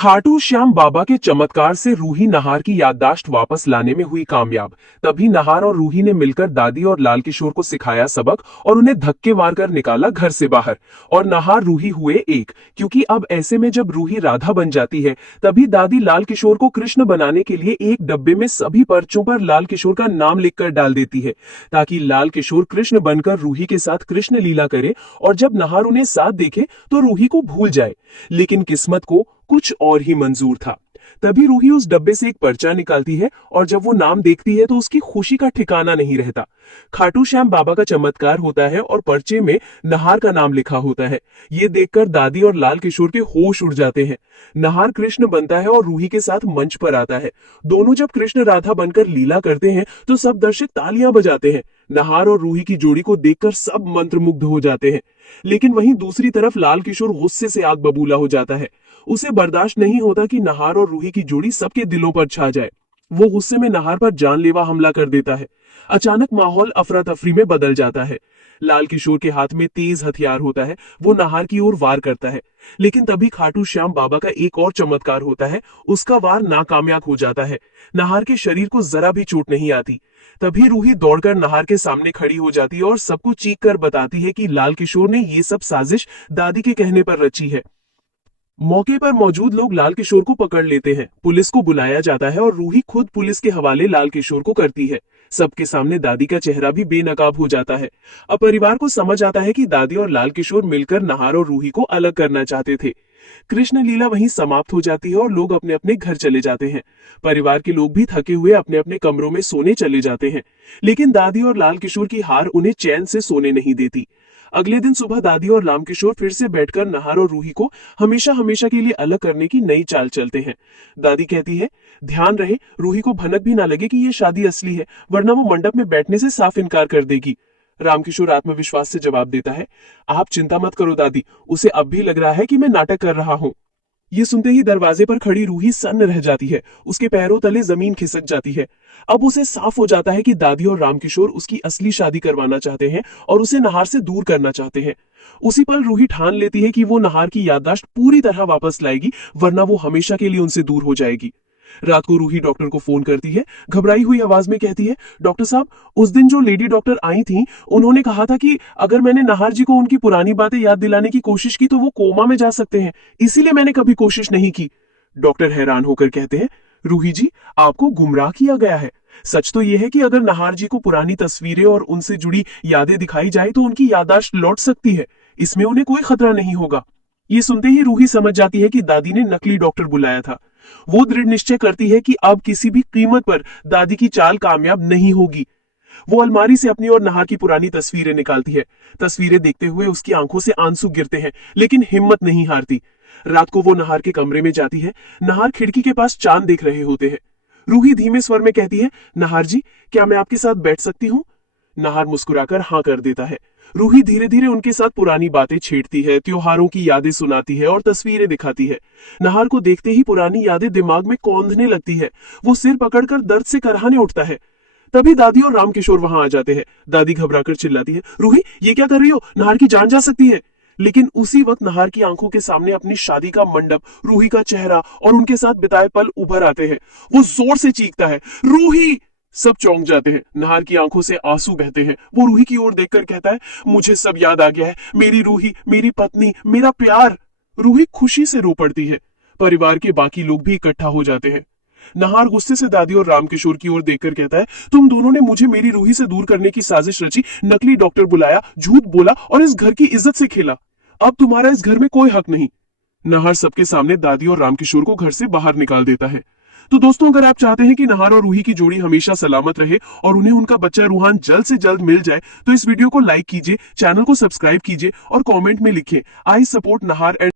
खाटू श्याम बाबा के चमत्कार से रूही नहार की याददाश्त वापस लाने में हुई कामयाब। तभी नहार और रूही ने मिलकर दादी और लाल किशोर को सिखाया सबक और उन्हें धक्के मारकर निकाला घर से बाहर। और नहार रूही हुए एक, क्योंकि अब ऐसे में जब रूही राधा बन जाती है तभी दादी लाल किशोर को कृष्ण बनाने के लिए एक डब्बे में सभी पर्चों पर लाल किशोर का नाम लिखकर डाल देती है, ताकि लाल किशोर कृष्ण बनकर रूही के साथ कृष्ण लीला करे और जब नहार उन्हें साथ देखे तो रूही को भूल जाए। लेकिन किस्मत को कुछ और ही मंजूर था। तभी रूही उस डब्बे से एक पर्चा निकालती है और जब वो नाम देखती है तो उसकी खुशी का ठिकाना नहीं रहता। खाटू श्याम बाबा का चमत्कार होता है और पर्चे में नहार का नाम लिखा होता है। ये देखकर दादी और लाल किशोर के होश उड़ जाते हैं। नहार कृष्ण बनता है और रूही के साथ मंच पर आता है। दोनों जब कृष्ण राधा बनकर लीला करते हैं तो सब दर्शक तालियां बजाते हैं। नहार और रूही की जोड़ी को देखकर सब मंत्रमुग्ध हो जाते हैं। लेकिन वहीं दूसरी तरफ लाल किशोर गुस्से से आग बबूला हो जाता है। उसे बर्दाश्त नहीं होता कि नहार और रूही की जोड़ी सबके दिलों पर छा जाए। वो गुस्से में नहार पर जानलेवा हमला कर देता है। अचानक माहौल अफरा तफरी में बदल जाता है। लाल किशोर के हाथ में तेज हथियार होता है। वो नहार की ओर वार करता है, लेकिन तभी खाटू श्याम बाबा का एक और चमत्कार होता है। उसका वार नाकामयाब हो जाता है। नहार के शरीर को जरा भी चोट नहीं आती। तभी रूही दौड़कर नहार के सामने खड़ी हो जाती है और सबको चीख कर बताती है कि लाल किशोर ने ये सब साजिश दादी के कहने पर रची है। मौके पर मौजूद लोग लाल किशोर को पकड़ लेते हैं। पुलिस को बुलाया जाता है और रूही खुद पुलिस के हवाले लाल किशोर को करती है। सबके सामने दादी का चेहरा भी बेनकाब हो जाता है। अब परिवार को समझ आता है कि दादी और लाल किशोर मिलकर नहार और रूही को अलग करना चाहते थे। कृष्ण लीला वहीं समाप्त हो जाती है और लोग अपने अपने घर चले जाते हैं। परिवार के लोग भी थके हुए अपने अपने कमरों में सोने चले जाते हैं। लेकिन दादी और लाल किशोर की हार उन्हें चैन से सोने नहीं देती। अगले दिन सुबह दादी और लाल किशोर फिर से बैठकर नहार और रूही को हमेशा हमेशा के लिए अलग करने की नई चाल चलते हैं। दादी कहती है, ध्यान रहे रूही को भनक भी ना लगे कि ये शादी असली है, वरना वो मंडप में बैठने से साफ इनकार कर देगी। रामकिशोर आत्मविश्वास से जवाब देता है, आप चिंता मत करो दादी, उसे अब भी लग रहा है कि मैं नाटक कर रहा हूँ। ये सुनते ही दरवाजे पर खड़ी रूही सन्न रह जाती है। उसके पैरों तले जमीन खिसक जाती है। अब उसे साफ हो जाता है कि दादी और रामकिशोर उसकी असली शादी करवाना चाहते हैं और उसे नहार से दूर करना चाहते हैं। उसी पल रूही ठान लेती है कि वो नहार की याददाश्त पूरी तरह वापस लाएगी, वरना वो हमेशा के लिए उनसे दूर हो जाएगी। रात को रूही डॉक्टर को फोन करती है। घबराई हुई आवाज में कहती है, डॉक्टर साहब, उस दिन जो लेडी डॉक्टर आई थी उन्होंने कहा था कि अगर मैंने नहार जी को उनकी पुरानी बातें याद दिलाने की कोशिश की तो वो कोमा में जा सकते हैं, इसीलिए मैंने कभी कोशिश नहीं की। डॉक्टर हैरान होकर कहते हैं, रूही जी, आपको गुमराह किया गया है। सच तो यह है कि अगर नहार जी को पुरानी तस्वीरें और उनसे जुड़ी यादें दिखाई जाए तो उनकी याददाश्त लौट सकती है। इसमें उन्हें कोई खतरा नहीं होगा। ये सुनते ही रूही समझ जाती है कि दादी ने नकली डॉक्टर बुलाया था। वो दृढ़ निश्चय करती है कि अब किसी भी कीमत पर दादी की चाल कामयाब नहीं होगी। वो अलमारी से अपनी और नहार की पुरानी तस्वीरें निकालती है। तस्वीरें देखते हुए उसकी आंखों से आंसू गिरते हैं, लेकिन हिम्मत नहीं हारती। रात को वो नहार के कमरे में जाती है। नहार खिड़की के पास चांद देख रहे होते हैं। रूही धीमे स्वर में कहती है, नहार जी, क्या मैं आपके साथ बैठ सकती हूँ? नहार मुस्कुराकर हाँ कर देता है। रूही धीरे धीरे उनके साथ पुरानी बातें छेड़ती है, त्योहारों की यादें सुनाती है और तस्वीरें दिखाती है। नहार को देखते ही पुरानी यादें दिमाग में कौंधने लगती है। वो सिर पकड़कर दर्द से करहाने उठता है। तभी दादी और रामकिशोर वहां आ जाते हैं। दादी घबराकर चिल्लाती है, रूही, ये क्या कर रही हो? नहार की जान जा सकती है। लेकिन उसी वक्त नहार की आंखों के सामने अपनी शादी का मंडप, रूही का चेहरा और उनके साथ बिताए पल उभर आते हैं। वो जोर से चीखता है, रूही! सब चौंक जाते हैं। नहार की आंखों से आंसू बहते हैं। वो रूही की ओर देखकर कहता है, मुझे सब याद आ गया है, मेरी रूही, मेरी पत्नी, मेरा प्यार। रूही खुशी से रो पड़ती है। परिवार के बाकी लोग भी इकट्ठा हो जाते हैं। नहार गुस्से से दादी और रामकिशोर की ओर देखकर कहता है, तुम दोनों ने मुझे मेरी रूही से दूर करने की साजिश रची, नकली डॉक्टर बुलाया, झूठ बोला और इस घर की इज्जत से खेला। अब तुम्हारा इस घर में कोई हक नहीं। नहार सबके सामने दादी और रामकिशोर को घर से बाहर निकाल देता है। तो दोस्तों, अगर आप चाहते हैं कि नहार और रूही की जोड़ी हमेशा सलामत रहे और उन्हें उनका बच्चा रूहान जल्द से जल्द मिल जाए, तो इस वीडियो को लाइक कीजिए, चैनल को सब्सक्राइब कीजिए और कमेंट में लिखिए, आई सपोर्ट नहार एंड